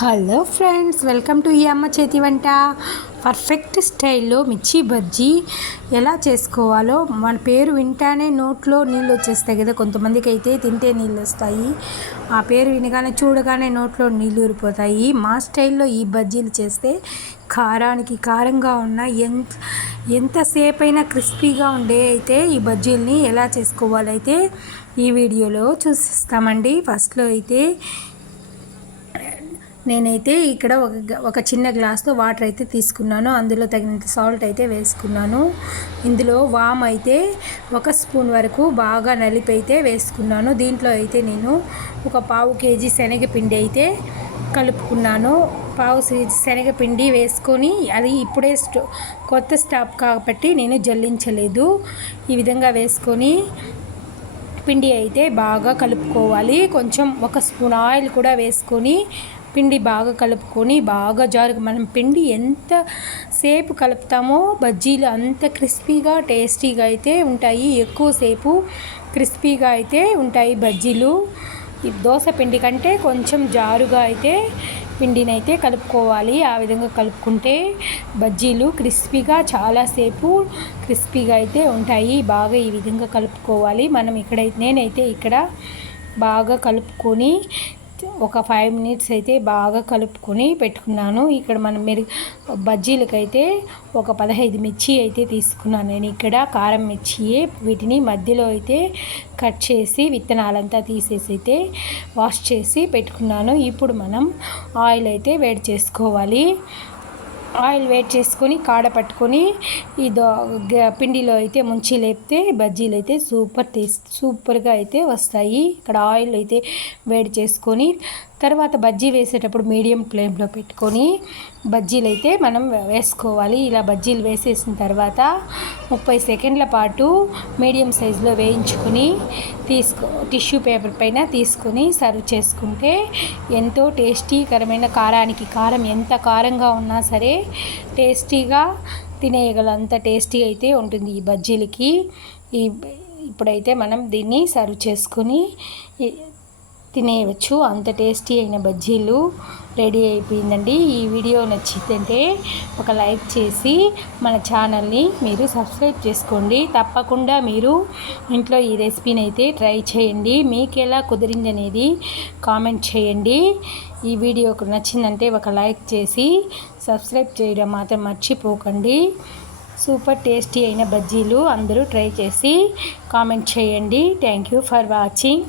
Hello friends welcome to ఈ అమ్మ చేతి వంట. పర్ఫెక్ట్ స్టైల్లో మిర్చి బజ్జీ ఎలా చేసుకోవాలో మన పేరు వింటానే నోట్లో నీళ్ళు వచ్చేస్తాయి కదా. కొంతమందికి అయితే తింటే నీళ్ళు వస్తాయి. ఆ పేరు వినగానే చూడగానే నోట్లో నీళ్ళు ఊరిపోతాయి. మా స్టైల్లో ఈ బజ్జీలు చేస్తే కారానికి కారంగా ఉన్న ఎంత ఎంతసేపు అయినా క్రిస్పీగా ఉండే అయితే ఈ బజ్జీల్ని ఎలా చేసుకోవాలైతే ఈ వీడియోలో చూసిస్తామండి. ఫస్ట్లో అయితే నేనైతే ఇక్కడ ఒక ఒక చిన్న గ్లాస్తో వాటర్ అయితే తీసుకున్నాను. అందులో తగినంత సాల్ట్ అయితే వేసుకున్నాను. ఇందులో వామ్ అయితే ఒక స్పూన్ వరకు బాగా నలిపి అయితే వేసుకున్నాను. దీంట్లో అయితే నేను ఒక పావు కేజీ శనగపిండి అయితే కలుపుకున్నాను. పావు శనగపిండి వేసుకొని అది ఇప్పుడే స్టో కొత్త స్టాప్ కాబట్టి నేను జల్లించలేదు. ఈ విధంగా వేసుకొని పిండి అయితే బాగా కలుపుకోవాలి. కొంచెం ఒక స్పూన్ ఆయిల్ కూడా వేసుకొని పిండి బాగా కలుపుకొని బాగా జారు మనం పిండి ఎంత సేపు కలుపుతామో బజ్జీలు అంత క్రిస్పీగా టేస్టీగా అయితే ఉంటాయి. ఎక్కువసేపు క్రిస్పీగా అయితే ఉంటాయి బజ్జీలు. ఈ దోశ పిండి కంటే కొంచెం జారుగా అయితే పిండిని అయితే కలుపుకోవాలి. ఆ విధంగా కలుపుకుంటే బజ్జీలు క్రిస్పీగా చాలాసేపు క్రిస్పీగా అయితే ఉంటాయి. బాగా ఈ విధంగా కలుపుకోవాలి. మనం ఇక్కడ నేనైతే ఇక్కడ బాగా కలుపుకొని ఒక ఫైవ్ మినిట్స్ అయితే బాగా కలుపుకొని పెట్టుకున్నాను. ఇక్కడ మనం మెరు బజ్జీలకైతే ఒక పదహైదు మిర్చి అయితే తీసుకున్నాను నేను. ఇక్కడ కారం మిర్చి వీటిని మధ్యలో అయితే కట్ చేసి విత్తనాలంతా తీసేసి అయితే వాష్ చేసి పెట్టుకున్నాను. ఇప్పుడు మనం ఆయిల్ అయితే వేడి చేసుకోవాలి. ఆయిల్ వేట్ చేసుకొని కాడ పట్టుకొని ఈ దో పిండిలో అయితే ముంచి లేపితే బజ్జీలు అయితే సూపర్ టేస్ట్ సూపర్గా అయితే వస్తాయి. ఇక్కడ ఆయిల్ అయితే వేడి చేసుకొని తర్వాత బజ్జీ వేసేటప్పుడు మీడియం ఫ్లేమ్లో పెట్టుకొని బజ్జీలు అయితే మనం వేసుకోవాలి. ఇలా బజ్జీలు వేసేసిన తర్వాత ముప్పై సెకండ్ల పాటు మీడియం సైజులో వేయించుకొని తీసుకో టిష్యూ పేపర్ పైన తీసుకొని సర్వ్ చేసుకుంటే ఎంతో టేస్టీకరమైన కారానికి కారం ఎంత కారంగా ఉన్నా సరే టేస్టీగా తినేయగలంత టేస్టీ అయితే ఉంటుంది ఈ బజ్జీలకి. ఈ ఇప్పుడైతే మనం దీన్ని సర్వ్ చేసుకొని తినేయవచ్చు. అంత టేస్టీ అయిన బజ్జీలు రెడీ అయిపోయిందండి. ఈ వీడియో నచ్చిందంటే ఒక లైక్ చేసి మన ఛానల్ని మీరు సబ్స్క్రైబ్ చేసుకోండి. తప్పకుండా మీరు ఇంట్లో ఈ రెసిపీని అయితే ట్రై చేయండి. మీకు ఎలా కుదిరిందనేది కామెంట్ చేయండి. ఈ వీడియోకు నచ్చిందంటే ఒక లైక్ చేసి సబ్స్క్రైబ్ చేయడం మాత్రం మర్చిపోకండి. సూపర్ టేస్టీ అయిన బజ్జీలు అందరూ ట్రై చేసి కామెంట్ చేయండి. Thank you for watching.